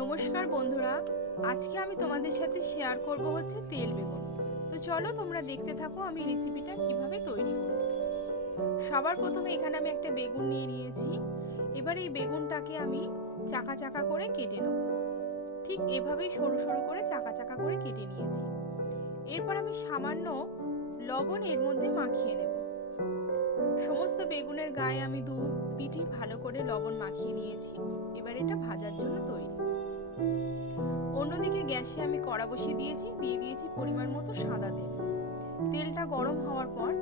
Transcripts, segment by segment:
নমস্কার বন্ধুরা, আজকে আমি তোমাদের সাথে শেয়ার করব হচ্ছে তেল বেগুন। তো চলো তোমরা দেখতে থাকো আমি রেসিপিটা কিভাবে তৈরি করি। সবার প্রথমে এখানে আমি একটা বেগুন নিয়ে নিয়েছি। এবার এই বেগুনটাকে আমি চাকা চাকা করে কেটে নেব। ঠিক এভাবেই সরু সরু করে চাকা চাকা করে কেটে নিয়েছি। এরপর আমি সামান্য লবণ এর মধ্যে মাখিয়ে নেব। সমস্ত বেগুনের গায়ে আমি দু পিঠি ভালো করে লবণ মাখিয়ে নিয়েছি। এবার এটা ভাজার জন্য তৈরি। অন্যদিকে গ্যাসে আমি কড়া বসিয়ে দিয়ে দিয়েছি পরিমাণ মতো সাদা তেল। তেলটা গরম হওয়ার পর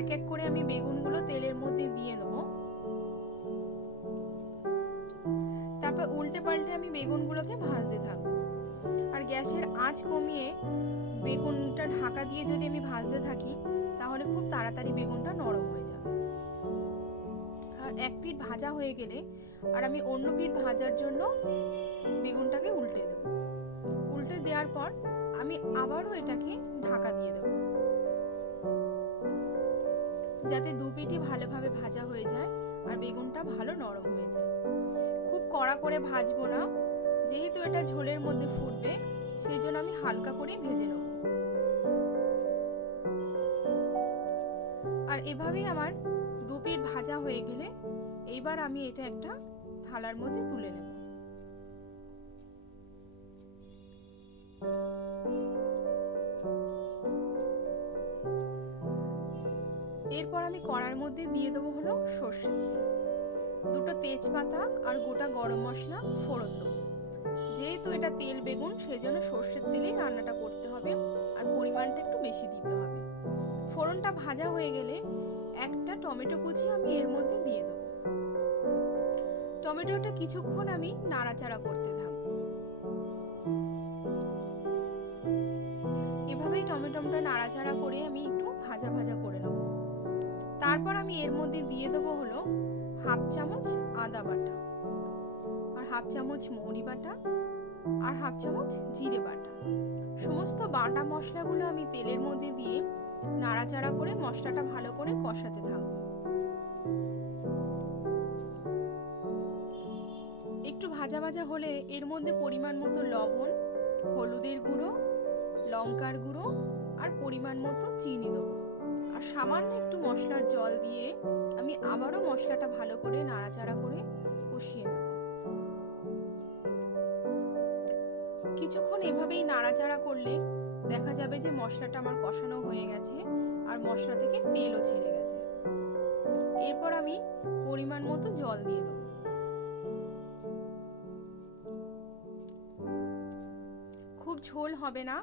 এক এক করে আমি বেগুনগুলো তেলের মধ্যে দিয়ে দেবো। তারপর উল্টে পাল্টে আমি বেগুনগুলোকে ভাজতে থাকবো। আর গ্যাসের আঁচ কমিয়ে বেগুনটা ঢাকা দিয়ে যদি আমি ভাজতে থাকি তাহলে খুব তাড়াতাড়ি বেগুনটা নরম হয়ে যাবে। আর এক পিঠ ভাজা হয়ে গেলে আর আমি অন্য পিঠ ভাজার জন্য বেগুনটাকে উল্টে দেব। উল্টে দেওয়ার পর আমি আবারও এটাকে ঢাকা দিয়ে দেব, যাতে দু পিঠই ভালোভাবে ভাজা হয়ে যায় আর বেগুনটা ভালো নরম হয়ে যায়। খুব কড়া করে ভাজবো না, যেহেতু এটা ঝোলের মধ্যে ফুটবে সেই জন্য আমি হালকা করেই ভেজে নেব। আর এভাবেই আমার দু পিঠ ভাজা হয়ে গেলে এইবার আমি এটা একটা থালার মধ্যে তুলে নেব। এরপর আমি কড়ার মধ্যে দিয়ে দেবো হলো সর্ষের তেল, দুটো তেজপাতা আর গোটা গরম মশলা ফোড়ন দেবো। যেহেতু এটা তেল বেগুন সেই জন্য সর্ষের তেলেই রান্নাটা করতে হবে আর পরিমাণটা একটু বেশি দিতে হবে। ফোড়নটা ভাজা হয়ে গেলে একটা টমেটো কুচি আমি এর মধ্যে দিয়ে দেবো। টমেটোটা কিছুক্ষণ আমি নাড়াচাড়া করতে থাকবো। এভাবেই টমেটোটা নাড়াচাড়া করে আমি একটু ভাজা ভাজা করে নেব। তারপর আমি এর মধ্যে দিয়ে দেবো হলো হাফ চামচ আদা বাটা, আর হাফ চামচ মৌরি বাটা, আর হাফ চামচ জিরে বাটা। সমস্ত বাটা মশলাগুলো আমি তেলের মধ্যে দিয়ে নাড়াচাড়া করে মশলাটা ভালো করে কষাতে থাকবো। একটু ভাজা ভাজা হলে এর মধ্যে পরিমাণ মতো লবণ, হলুদের গুঁড়ো, লঙ্কার গুঁড়ো আর পরিমাণ মতো চিনি দেবো। আর সামান্য একটু মশলার জল দিয়ে আমি আবারও মশলাটা ভালো করে নাড়াচাড়া করে কষিয়ে নেব। কিছুক্ষণ এভাবেই নাড়াচাড়া করলে দেখা যাবে যে মশলাটা আমার কষানো হয়ে গেছে আর মশলা থেকে তেলও ছেড়ে গেছে। এরপর আমি পরিমাণ মতো জল দিয়ে দেবো। খুব ঝোল হবে না,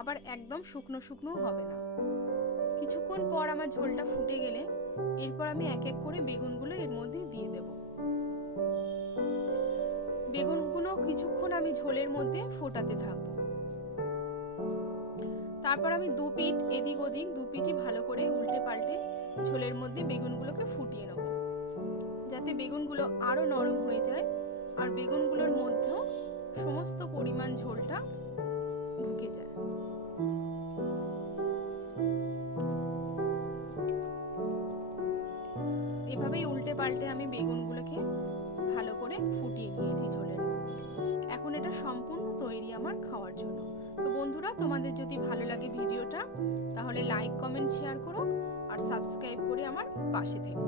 আবার একদম শুকনো শুকনো হবে না। কিছুক্ষণ পর আমার ঝোলটা ফুটে গেলে এরপর আমি এক এক করে বেগুনগুলো এর মধ্যে দিয়ে দেব। বেগুনগুলো কিছুক্ষণ আমি ঝোলের মধ্যে ফোটাতে থাকবো। তারপর আমি দু পিঠ এদিক ওদিক দু পিঠই ভালো করে উল্টে পাল্টে ঝোলের মধ্যে বেগুনগুলোকে ফুটিয়ে নেব, যাতে বেগুনগুলো আরো নরম হয়ে যায় আর বেগুনগুলোর মধ্যেও সমস্ত পরিমাণ ঝোলটা ঢুকে যায়। এভাবেই উল্টে পাল্টে আমি বেগুনগুলোকে ভালো করে ফুটিয়ে নিয়েছি ঝোলের মধ্যে। এখন এটা সম্পূর্ণ তৈরি আমার খাওয়ার জন্য। তো বন্ধুরা, তোমাদের যদি ভালো লাগে ভিডিওটা তাহলে লাইক কমেন্ট শেয়ার করো আর সাবস্ক্রাইব করে আমার পাশে থেকো।